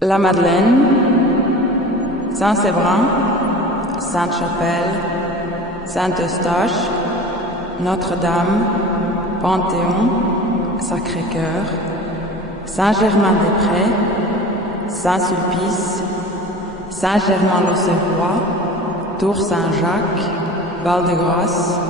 La Madeleine, Saint-Séverin, Sainte-Chapelle, Saint-Eustache, Notre-Dame, Panthéon, Sacré-Cœur, Saint-Germain-des-Prés, Saint-Sulpice, Saint-Germain-l'Auxerrois, Tour Saint-Jacques, Val-de-Grâce,